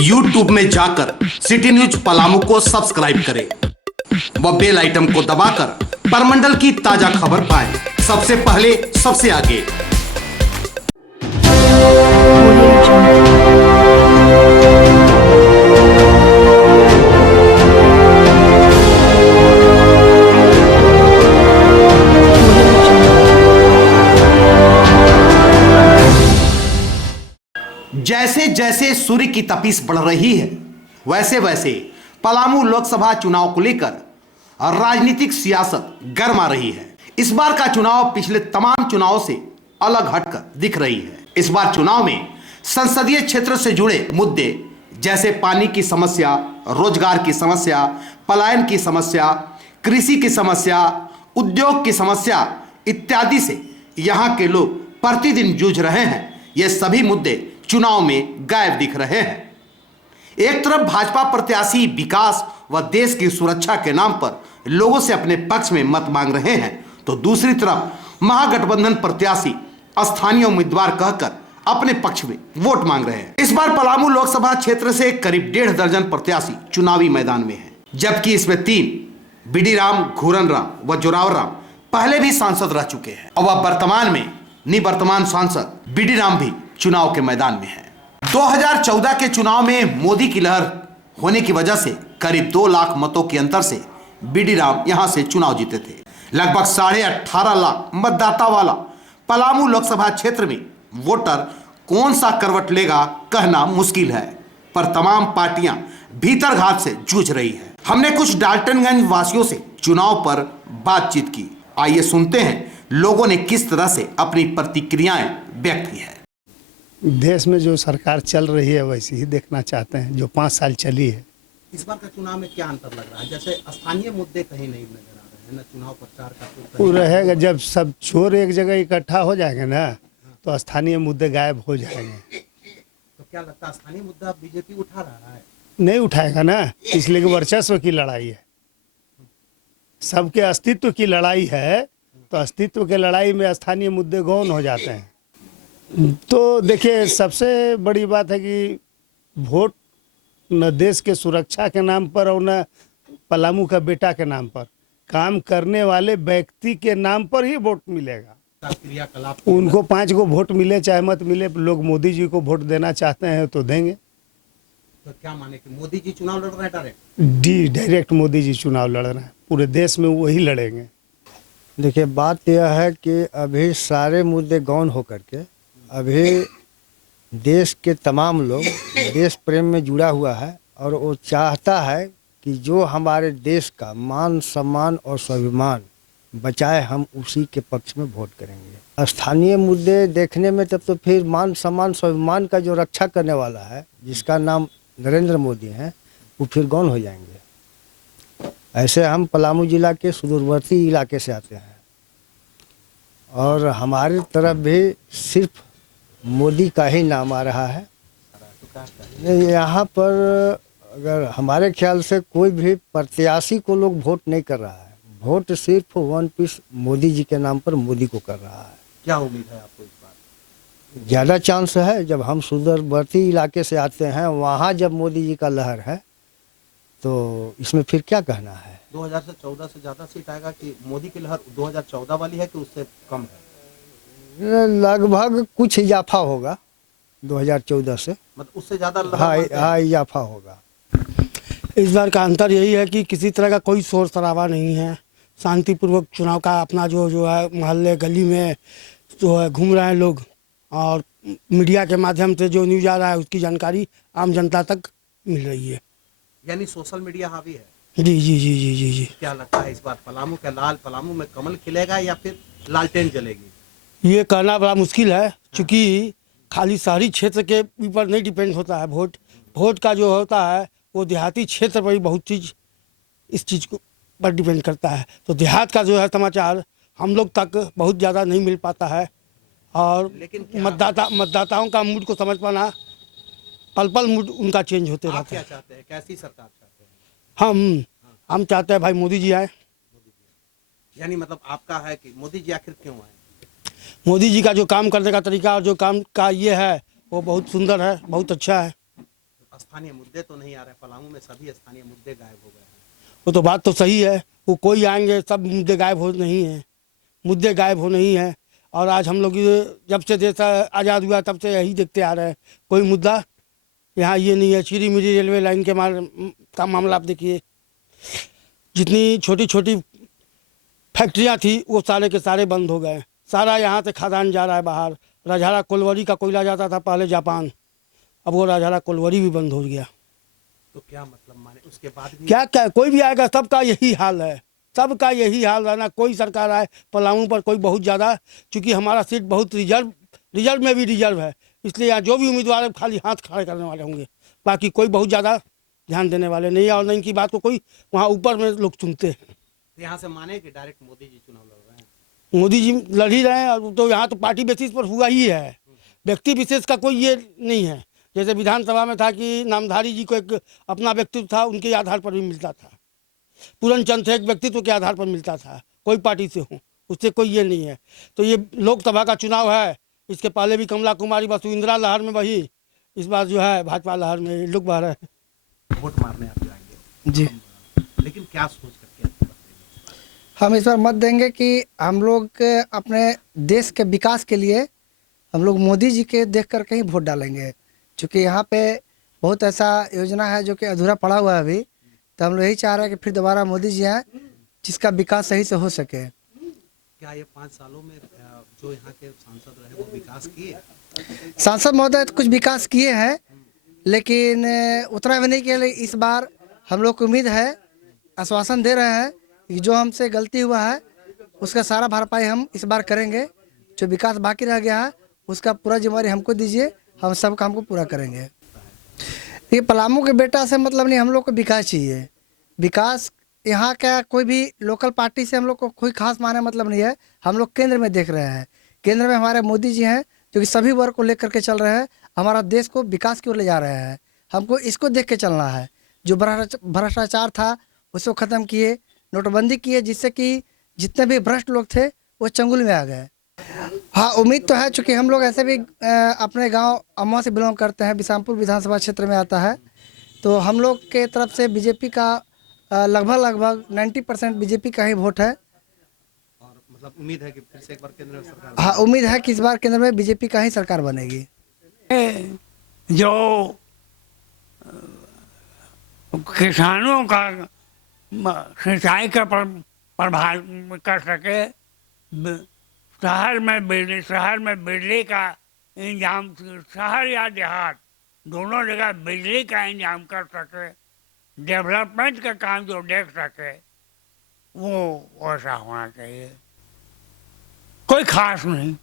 YouTube में जाकर city news Palamu को सब्सक्राइब करें व बेल आइटम को दबाकर परमंडल की ताजा खबर पाएं सबसे पहले सबसे आगे। जैसे जैसे सूर्य की तपिश बढ़ रही है वैसे वैसे पलामू लोकसभा चुनाव को लेकर राजनीतिक सियासत गर्मा रही है। इस बार का चुनाव पिछले तमाम चुनावों से अलग हटकर दिख रही है। इस बार चुनाव में संसदीय क्षेत्र से जुड़े मुद्दे जैसे पानी की समस्या, रोजगार की समस्या, पलायन की समस्या, कृषि की समस्या, उद्योग की समस्या इत्यादि से यहाँ के लोग प्रतिदिन जूझ रहे हैं। ये सभी मुद्दे चुनाव में गायब दिख रहे हैं। एक तरफ भाजपा प्रत्याशी विकास व देश की सुरक्षा के नाम पर लोगों से अपने पक्ष में मत मांग रहे हैं, तो दूसरी तरफ महागठबंधन प्रत्याशी स्थानीय उम्मीदवार कहकर अपने पक्ष में वोट मांग रहे हैं। इस बार पलामू लोकसभा क्षेत्र से करीब 1.5 दर्जन प्रत्याशी चुनावी मैदान में हैं, जबकि इसमें 3 बीडी राम, घूरन राम व जोरावर राम पहले भी सांसद रह चुके हैं और वह वर्तमान में निवर्तमान सांसद बीडी राम भी चुनाव के मैदान में है। 2014 के चुनाव में मोदी की लहर होने की वजह से करीब 2 लाख मतों के अंतर से बीडी राम यहां से चुनाव जीते थे। लगभग 18.5 लाख मतदाता वाला पलामू लोकसभा क्षेत्र में वोटर कौन सा करवट लेगा कहना मुश्किल है, पर तमाम पार्टियां भीतर घात से जूझ रही है। हमने कुछ डाल्टनगंज वासियों से चुनाव पर बातचीत की। आइए सुनते हैं लोगों ने किस तरह से अपनी प्रतिक्रियाएं व्यक्त की है। देश में जो सरकार चल रही है वैसे ही देखना चाहते हैं जो 5 साल चली है। इस बार का चुनाव में क्या अंतर लग रहा है? जैसे स्थानीय मुद्दे कहीं नहीं नजर आ रहे हैं ना, चुनाव प्रचार का वो रहेगा जब सब चोर एक जगह इकट्ठा हो जाएंगे ना तो स्थानीय मुद्दे गायब हो जाएंगे। तो क्या लगता है स्थानीय मुद्दा बीजेपी उठा रहा है? नहीं उठाएगा ना, इसलिए कि वर्चस्व की लड़ाई है, सबके अस्तित्व की लड़ाई है, तो अस्तित्व के लड़ाई में स्थानीय मुद्दे गौण हो जाते हैं। तो देखिए सबसे बड़ी बात है कि वोट न देश के सुरक्षा के नाम पर और न पलामू का बेटा के नाम पर, काम करने वाले व्यक्ति के नाम पर ही वोट मिलेगा। क्रियाकलाप उनको 5 को वोट मिले चाहे मत मिले, लोग मोदी जी को वोट देना चाहते हैं तो देंगे। तो क्या माने कि मोदी जी चुनाव लड़ रहे हैं डायरेक्ट मोदी जी चुनाव लड़ रहे हैं, पूरे देश में वही लड़ेंगे। देखिए बात यह है कि अभी सारे मुद्दे गौण होकर के अभी देश के तमाम लोग देश प्रेम में जुड़ा हुआ है और वो चाहता है कि जो हमारे देश का मान सम्मान और स्वाभिमान बचाए, हम उसी के पक्ष में वोट करेंगे। स्थानीय मुद्दे देखने में तब तो फिर मान सम्मान स्वाभिमान का जो रक्षा करने वाला है जिसका नाम नरेंद्र मोदी है वो फिर गौण हो जाएंगे। ऐसे हम पलामू जिला के सुदूरवर्ती इलाके से आते हैं और हमारी तरफ भी सिर्फ मोदी का ही नाम आ रहा है। यहाँ पर अगर हमारे ख्याल से कोई भी प्रत्याशी को लोग वोट नहीं कर रहा है, वोट सिर्फ 1 पीस मोदी जी के नाम पर मोदी को कर रहा है। क्या उम्मीद है आपको इस बार? ज़्यादा चांस है, जब हम सुदूरवर्ती इलाके से आते हैं वहाँ जब मोदी जी का लहर है तो इसमें फिर क्या कहना है। 2014 से ज़्यादा सीट आएगा कि मोदी की लहर 2014 वाली है कि उससे कम है? लगभग कुछ इजाफा होगा 2014 से, मतलब उससे ज़्यादा हाँ इजाफा होगा। इस बार का अंतर यही है कि किसी तरह का कोई शोर शराबा नहीं है, शांतिपूर्वक चुनाव का अपना जो है मोहल्ले गली में जो है घूम रहे हैं लोग, और मीडिया के माध्यम से जो न्यूज़ आ रहा है उसकी जानकारी आम जनता तक मिल रही है। यानी सोशल मीडिया हावी है। जी जी जी जी जी जी। क्या लगता है इस बार पलामू में कमल खिलेगा या फिर लालटेन जलेगी? ये कहना बड़ा मुश्किल है, क्योंकि खाली शहरी क्षेत्र के ऊपर नहीं डिपेंड होता है वोट का जो होता है वो देहाती क्षेत्र पर ही बहुत चीज़ इस चीज़ को पर डिपेंड करता है। तो देहात का जो है समाचार हम लोग तक बहुत ज़्यादा नहीं मिल पाता है, और मतदाताओं का मूड को समझ पाना, पल पल मूड उनका चेंज होते रहता है। क्या चाहते हैं, कैसी सरकार चाहते हैं? हम चाहते हैं भाई मोदी जी आए। यानी मतलब आपका है कि मोदी जी आखिर क्यों आए? मोदी जी का जो काम करने का तरीका और जो काम का ये है वो बहुत सुंदर है, बहुत अच्छा है। स्थानीय मुद्दे तो नहीं आ रहे पलामू में, सभी स्थानीय मुद्दे गायब हो गए हैं। वो तो बात तो सही है, वो कोई आएंगे सब मुद्दे गायब हो नहीं हैं, मुद्दे गायब हो नहीं हैं। और आज हम लोग ये जब से देश आज़ाद हुआ तब से यही देखते आ रहे हैं, कोई मुद्दा यहाँ ये नहीं है। चिरी मिरी रेलवे लाइन के का मामला आप देखिए, जितनी छोटी छोटी फैक्ट्रियाँ थी वो सारे के सारे बंद हो गए। सारा यहाँ से खादान जा रहा है बाहर। राजहारा कोलवरी का कोयला जाता था पहले जापान, अब वो राजहारा कोलवरी भी बंद हो गया। तो क्या मतलब माने उसके बाद भी क्या क्या कोई भी आएगा सबका यही हाल है, सबका यही हाल है ना। कोई सरकार आए पलामू पर कोई बहुत ज़्यादा, चूँकि हमारा सीट बहुत रिजर्व में भी रिजर्व है, इसलिए यहाँ जो भी उम्मीदवार है खाली हाथ खड़े करने वाले होंगे, बाकी कोई बहुत ज़्यादा ध्यान देने वाले नहीं है। और नहीं की बात को कोई वहाँ ऊपर में लोग सुनते हैं। यहाँ से माने कि डायरेक्ट मोदी जी चुनाव लड़ रहे हैं? मोदी जी लड़ ही रहे हैं, और तो यहाँ तो पार्टी बेसिस पर हुआ ही है, व्यक्ति विशेष का कोई ये नहीं है। जैसे विधानसभा में था कि नामधारी जी को एक अपना व्यक्तित्व था, उनके आधार पर भी मिलता था। पूरन चंद थे, एक व्यक्तित्व के आधार पर मिलता था, कोई पार्टी से हो, उससे कोई ये नहीं है। तो ये लोकसभा का चुनाव है, इसके पहले भी कमला कुमारी बसु इंदिरा लहर में बही, इस बार जो है भाजपा लहर में लोग बह रहे हैं। वोट मारने आप जाएंगे? जी। लेकिन क्या सोच करके आप वोट देंगे? हम इस बार मत देंगे कि हम लोग अपने देश के विकास के लिए हम लोग मोदी जी के देख कर के ही वोट डालेंगे, क्योंकि यहाँ पे बहुत ऐसा योजना है जो कि अधूरा पड़ा हुआ है अभी। तो हम लोग यही चाह रहे हैं कि फिर दोबारा मोदी जी आए, जिसका विकास सही से हो सके। क्या ये 5 सालों में जो यहाँ के सांसद रहे वो विकास किए? सांसद महोदय तो कुछ विकास किए हैं, लेकिन उतना भी नहीं किया। इस बार हम लोग को उम्मीद है, आश्वासन दे रहे हैं कि जो हमसे गलती हुआ है उसका सारा भरपाई हम इस बार करेंगे। जो विकास बाकी रह गया है उसका पूरा जिम्मेवारी हमको दीजिए, हम सब काम को पूरा करेंगे। ये पलामू के बेटा से मतलब नहीं, हम लोग को विकास चाहिए। विकास यहाँ का कोई भी लोकल पार्टी से हम लोग को कोई खास माने मतलब नहीं है। हम लोग केंद्र में देख रहे हैं, केंद्र में हमारे मोदी जी हैं जो कि सभी वर्ग को लेकर के चल रहे हैं, हमारा देश को विकास की ओर ले जा रहे हैं। हमको इसको देख के चलना है। जो भ्रष्टाचार था उसको ख़त्म किए, नोटबंदी किए, जिससे कि जितने भी भ्रष्ट लोग थे वो चंगुल में आ गए। हाँ, उम्मीद तो है, चूँकि हम लोग ऐसे भी अपने गांव अम्मा से बिलोंग करते हैं, बिसामपुर विधानसभा क्षेत्र में आता है। तो हम लोग के तरफ से बीजेपी का लगभग 90% बीजेपी का ही वोट है। और मतलब उम्मीद है कि फिर से एक बार केंद्र में सरकार? हाँ, उम्मीद है कि इस बार केंद्र में बीजेपी का ही सरकार बनेगी। जो किसानों का सिंचाई का प्रभाव कर सके, शहर में बिजली का इंतजाम, शहर या देहात दोनों जगह बिजली का इंतजाम कर सके, डेवलपमेंट का काम जो देख सके, वो वैसा होना चाहिए। कोई खास नहीं,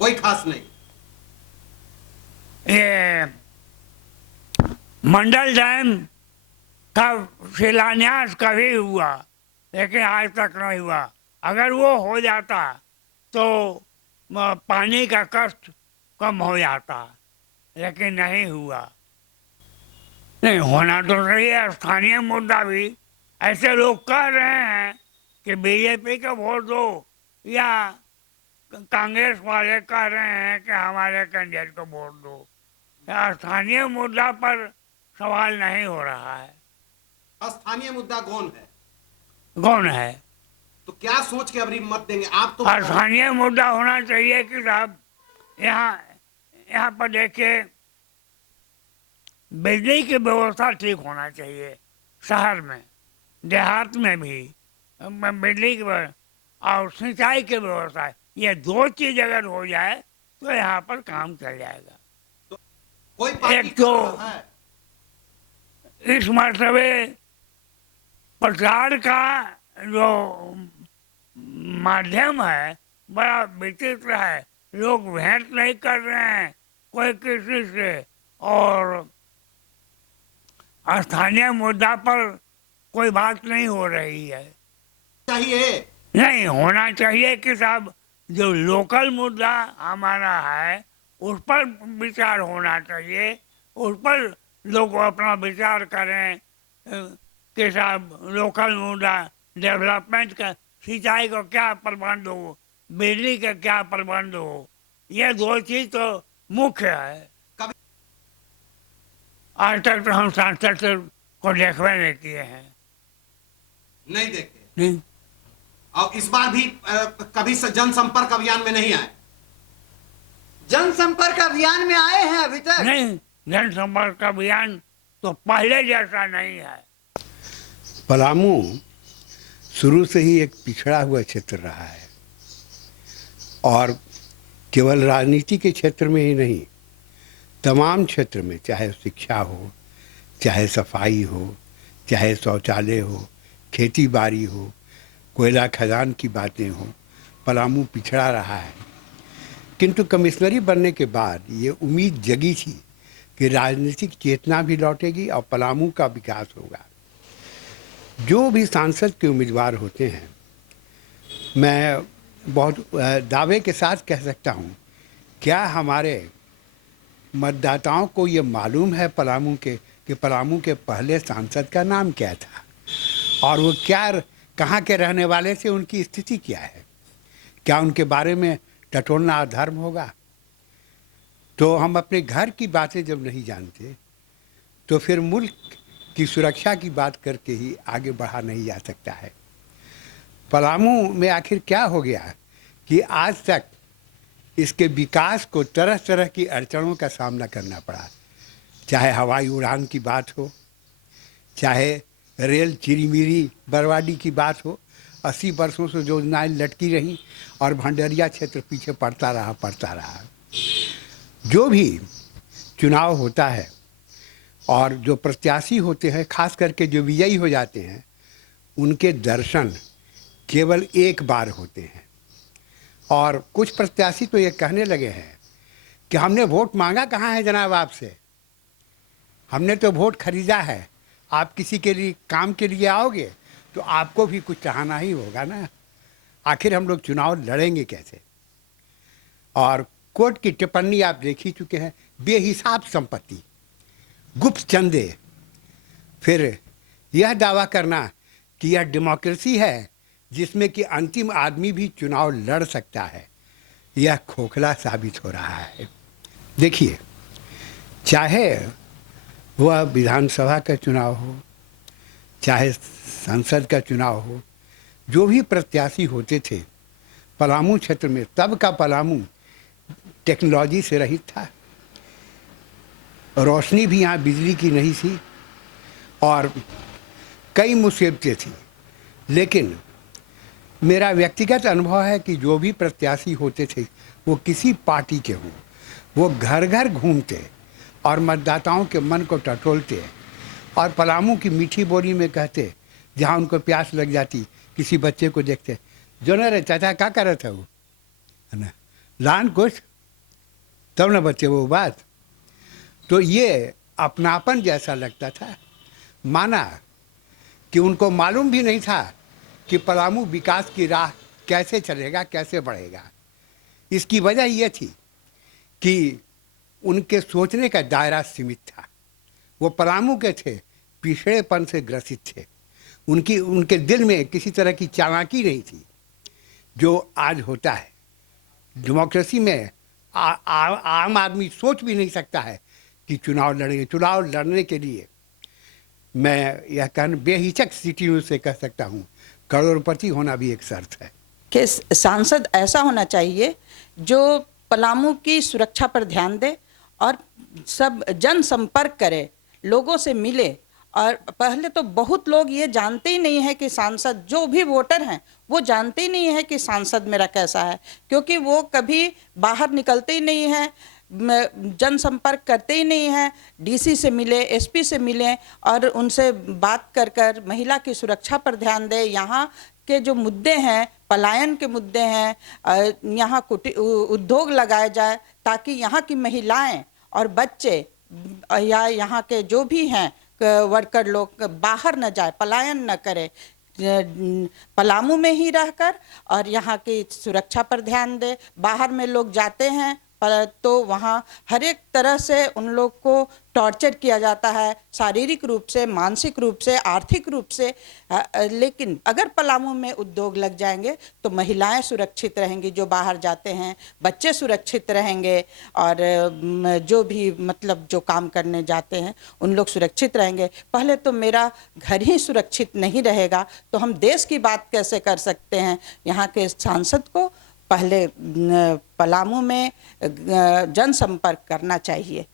कोई खास नहीं। ये मंडल डैम का शिलान्यास कभी हुआ, लेकिन आज तक नहीं हुआ। अगर वो हो जाता तो पानी का कष्ट कम हो जाता, लेकिन नहीं हुआ। नहीं होना तो सही है। स्थानीय मुद्दा भी ऐसे लोग कह रहे हैं कि बीजेपी को वोट दो, या कांग्रेस वाले कह रहे हैं कि हमारे कैंडिडेट को वोट दो। स्थानीय मुद्दा पर सवाल नहीं हो रहा है। स्थानीय मुद्दा कौन है? कौन है? तो क्या सोच के अभी मत देंगे आप? तो स्थानीय मुद्दा होना चाहिए कि साहब यहाँ पर देखिए, बिजली की व्यवस्था ठीक होना चाहिए, शहर में देहात में भी बिजली की और सिंचाई की व्यवस्था, ये 2 चीज अगर हो जाए तो यहाँ पर काम चल जाएगा। तो कोई पार्टी एक तो है? इस मरतबे प्रचार का जो माध्यम है बड़ा विचित्र है। लोग भेंट नहीं कर रहे हैं कोई किसी से, और स्थानीय मुद्दा पर कोई बात नहीं हो रही है। चाहिए नहीं होना चाहिए कि साहब जो लोकल मुद्दा हमारा है उस पर विचार होना चाहिए, उस पर लोग अपना विचार करें कि साहब लोकल मुद्दा, डेवलपमेंट का, सिंचाई का क्या प्रबंध हो, बिजली का क्या प्रबंध हो, ये 2 चीज़ तो मुख्य है। आज तक तो हम सांसद से को देखवे नहीं किए हैं। नहीं देखे। नहीं, और इस बार भी कभी जनसंपर्क अभियान में नहीं आए। जनसंपर्क अभियान में आए हैं अभी तक? नहीं, जनसंपर्क अभियान तो पहले जैसा नहीं है। पलामू शुरू से ही एक पिछड़ा हुआ क्षेत्र रहा है, और केवल राजनीति के क्षेत्र में ही नहीं, तमाम क्षेत्र में, चाहे शिक्षा हो, चाहे सफाई हो, चाहे शौचालय हो, खेती बाड़ी हो, कोयला खदान की बातें हो, पलामू पिछड़ा रहा है। किंतु कमिश्नरी बनने के बाद ये उम्मीद जगी थी कि राजनीतिक चेतना भी लौटेगी और पलामू का विकास होगा। जो भी सांसद के उम्मीदवार होते हैं, मैं बहुत दावे के साथ कह सकता हूँ, क्या हमारे मतदाताओं को ये मालूम है पलामू के कि पलामू के पहले सांसद का नाम क्या था और वो क्या, कहाँ के रहने वाले थे, उनकी स्थिति क्या है? क्या उनके बारे में टटोलना अधर्म होगा? तो हम अपने घर की बातें जब नहीं जानते तो फिर मुल्क की सुरक्षा की बात करके ही आगे बढ़ा नहीं जा सकता है। पलामू में आखिर क्या हो गया कि आज तक इसके विकास को तरह तरह की अड़चनों का सामना करना पड़ा, चाहे हवाई उड़ान की बात हो, चाहे रेल चिरीमिरी बरवाडी की बात हो। 80 वर्षों से योजनाएं लटकी रहीं और भंडरिया क्षेत्र पीछे पड़ता रहा। जो भी चुनाव होता है और जो प्रत्याशी होते हैं, खास करके जो विजयी हो जाते हैं, उनके दर्शन केवल एक बार होते हैं। और कुछ प्रत्याशी तो ये कहने लगे हैं कि हमने वोट मांगा कहाँ है जनाब आपसे, हमने तो वोट खरीदा है। आप किसी के लिए काम के लिए आओगे तो आपको भी कुछ चाहना ही होगा ना, आखिर हम लोग चुनाव लड़ेंगे कैसे? और कोर्ट की टिप्पणी आप देख ही चुके हैं, बेहिसाब संपत्ति, गुप्त चंदे, फिर यह दावा करना कि यह डेमोक्रेसी है जिसमें कि अंतिम आदमी भी चुनाव लड़ सकता है, यह खोखला साबित हो रहा है। देखिए, चाहे वह विधानसभा का चुनाव हो, चाहे संसद का चुनाव हो, जो भी प्रत्याशी होते थे पलामू क्षेत्र में, तब का पलामू टेक्नोलॉजी से रहित था, रोशनी भी यहाँ बिजली की नहीं थी और कई मुसीबतें थी। लेकिन मेरा व्यक्तिगत अनुभव है कि जो भी प्रत्याशी होते थे वो किसी पार्टी के हों, वो घर घर घूमते और मतदाताओं के मन को टटोलते और पलामू की मीठी बोली में कहते, जहाँ उनको प्यास लग जाती, किसी बच्चे को देखते, जो न रे चाचा क्या कर रहा था वो, है ना, लान कुछ तब न बच्चे वो बात। तो ये अपनापन जैसा लगता था, माना कि उनको मालूम भी नहीं था कि पलामू विकास की राह कैसे चलेगा, कैसे बढ़ेगा। इसकी वजह ये थी कि उनके सोचने का दायरा सीमित था। वो पलामू के थे, पिछड़ेपन से ग्रसित थे, उनके दिल में किसी तरह की चालाकी नहीं थी जो आज होता है। डेमोक्रेसी में आम आदमी सोच भी नहीं सकता है कि चुनाव लड़ेंगे। चुनाव लड़ने के लिए मैं यह कहना बेहिचक सिटी न्यूज़ से कह सकता हूँ, करोड़पति होना भी एक शर्त है कि सांसद ऐसा होना चाहिए जो पलामू की सुरक्षा पर ध्यान दे और सब जनसंपर्क करे, लोगों से मिले। और पहले तो बहुत लोग ये जानते ही नहीं है कि सांसद, जो भी वोटर हैं वो जानते ही नहीं है कि सांसद मेरा कैसा है, क्योंकि वो कभी बाहर निकलते ही नहीं है, जनसंपर्क करते ही नहीं हैं। डीसी से मिले, एसपी से मिले और उनसे बात कर कर महिला की सुरक्षा पर ध्यान दे। यहाँ के जो मुद्दे हैं, पलायन के मुद्दे हैं, यहाँ उद्योग लगाए जाए ताकि यहाँ की महिलाएं और बच्चे या यहाँ के जो भी हैं वर्कर लोग बाहर न जाए, पलायन न करे, पलामू में ही रहकर और यहाँ की सुरक्षा पर ध्यान दे। बाहर में लोग जाते हैं तो वहाँ हर एक तरह से उन लोग को टॉर्चर किया जाता है, शारीरिक रूप से, मानसिक रूप से, आर्थिक रूप से। लेकिन अगर पलामू में उद्योग लग जाएंगे तो महिलाएं सुरक्षित रहेंगी जो बाहर जाते हैं, बच्चे सुरक्षित रहेंगे, और जो भी मतलब जो काम करने जाते हैं उन लोग सुरक्षित रहेंगे। पहले तो मेरा घर ही सुरक्षित नहीं रहेगा तो हम देश की बात कैसे कर सकते हैं। यहाँ के सांसद को पहले पलामू में जनसंपर्क करना चाहिए।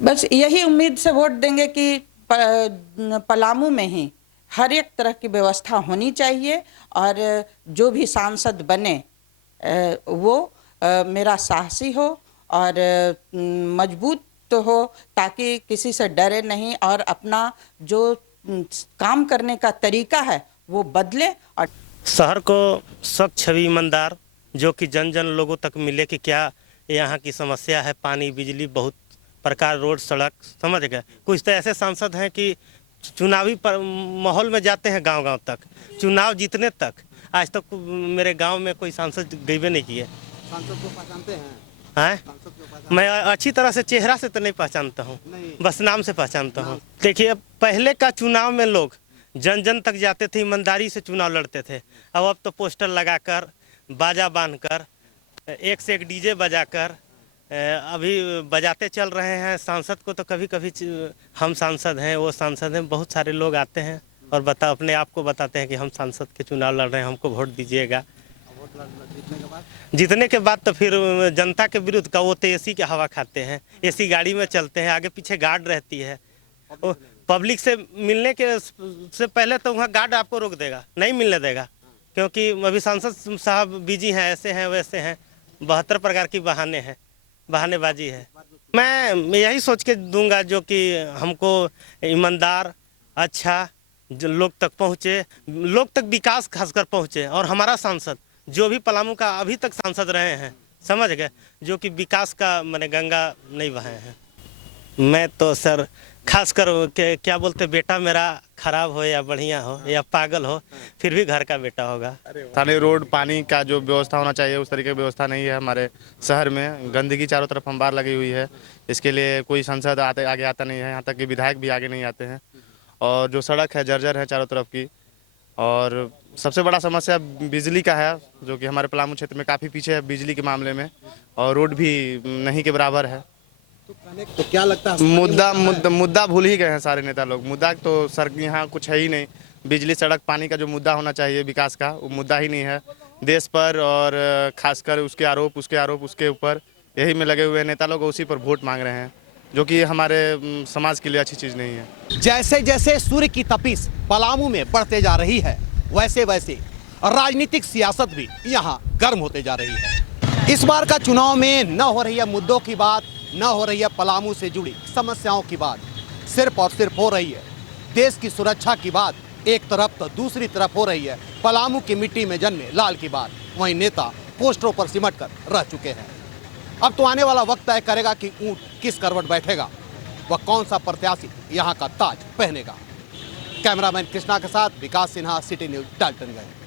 बस यही उम्मीद से वोट देंगे कि पलामू में ही हर एक तरह की व्यवस्था होनी चाहिए, और जो भी सांसद बने वो मेरा साहसी हो और मजबूत तो हो, ताकि किसी से डरे नहीं और अपना जो काम करने का तरीका है वो बदले। और शहर को स्वच्छ, छवि, ईमानदार, जो कि जन जन लोगों तक मिले कि क्या यहाँ की समस्या है, पानी, बिजली, बहुत प्रकार, रोड, सड़क, समझ गए। कुछ तो ऐसे सांसद हैं कि चुनावी माहौल में जाते हैं गांव गांव तक, चुनाव जीतने तक। आज तक मेरे गांव में कोई सांसद गए नहीं किए। सांसद को पहचानते हैं? मैं अच्छी तरह से चेहरा से तो नहीं पहचानता हूँ, बस नाम से पहचानता हूँ। देखिए, पहले का चुनाव में लोग जन जन तक जाते थे, ईमानदारी से चुनाव लड़ते थे। अब तो पोस्टर लगाकर, बाजा बांधकर, एक से एक डीजे बजाकर अभी बजाते चल रहे हैं। सांसद को तो कभी कभी हम सांसद हैं, वो सांसद हैं, बहुत सारे लोग आते हैं और अपने आप को बताते हैं कि हम सांसद के चुनाव लड़ रहे हैं, हमको वोट दीजिएगा। जीतने के बाद तो फिर जनता के विरुद्ध का वो तो एसी की हवा खाते हैं, एसी गाड़ी में चलते हैं, आगे पीछे गार्ड रहती है। पब्लिक से मिलने के से पहले तो वहाँ गार्ड आपको रोक देगा, नहीं मिलने देगा, क्योंकि अभी सांसद साहब बिजी हैं, ऐसे हैं वैसे हैं, 72 प्रकार की बहानेबाजी है। मैं यही सोच के दूंगा जो कि हमको ईमानदार, अच्छा, जो लोग तक पहुँचे, लोग तक विकास खासकर पहुँचे। और हमारा सांसद जो भी पलामू का अभी तक सांसद रहे हैं, समझ गए, जो कि विकास का मैंने गंगा नहीं बहाए हैं। मैं तो सर खासकर क्या बोलते, बेटा मेरा खराब हो या बढ़िया हो या पागल हो, फिर भी घर का बेटा होगा। स्थानीय रोड, पानी का जो व्यवस्था होना चाहिए उस तरीके की व्यवस्था नहीं है हमारे शहर में। गंदगी चारों तरफ अंबार लगी हुई है, इसके लिए कोई सांसद आगे आता नहीं है, यहाँ तक कि विधायक भी आगे नहीं आते हैं। और जो सड़क है जर्जर है चारों तरफ की। और सबसे बड़ा समस्या बिजली का है, जो कि हमारे पलामू क्षेत्र में काफ़ी पीछे है बिजली के मामले में, और रोड भी नहीं के बराबर है। तो क्या लगता है मुद्दा भूल ही गए हैं सारे नेता लोग। मुद्दा तो सर यहाँ कुछ है ही नहीं। बिजली, सड़क, पानी का जो मुद्दा होना चाहिए विकास का, वो मुद्दा ही नहीं है देश पर। और खासकर उसके आरोप उसके ऊपर यही में लगे हुए नेता लोग उसी पर वोट मांग रहे हैं, जो कि हमारे समाज के लिए अच्छी चीज़ नहीं है। जैसे जैसे सूर्य की तपिश पलामू में बढ़ते जा रही है, वैसे वैसे राजनीतिक सियासत भी यहाँ गर्म होते जा रही है। इस बार का चुनाव में न हो रही है मुद्दों की बात, न हो रही है पलामू से जुड़ी समस्याओं की बात, सिर्फ और सिर्फ हो रही है देश की सुरक्षा की बात एक तरफ, तो दूसरी तरफ हो रही है पलामू की मिट्टी में जन्मे लाल की बात। वहीं नेता पोस्टरों पर सिमट कर रह चुके हैं। अब तो आने वाला वक्त तय करेगा कि ऊंट किस करवट बैठेगा, वह कौन सा प्रत्याशी यहाँ का ताज पहनेगा। कैमरामैन कृष्णा के साथ विकास सिन्हा, सिटी न्यूज़, डाल्टनगंज।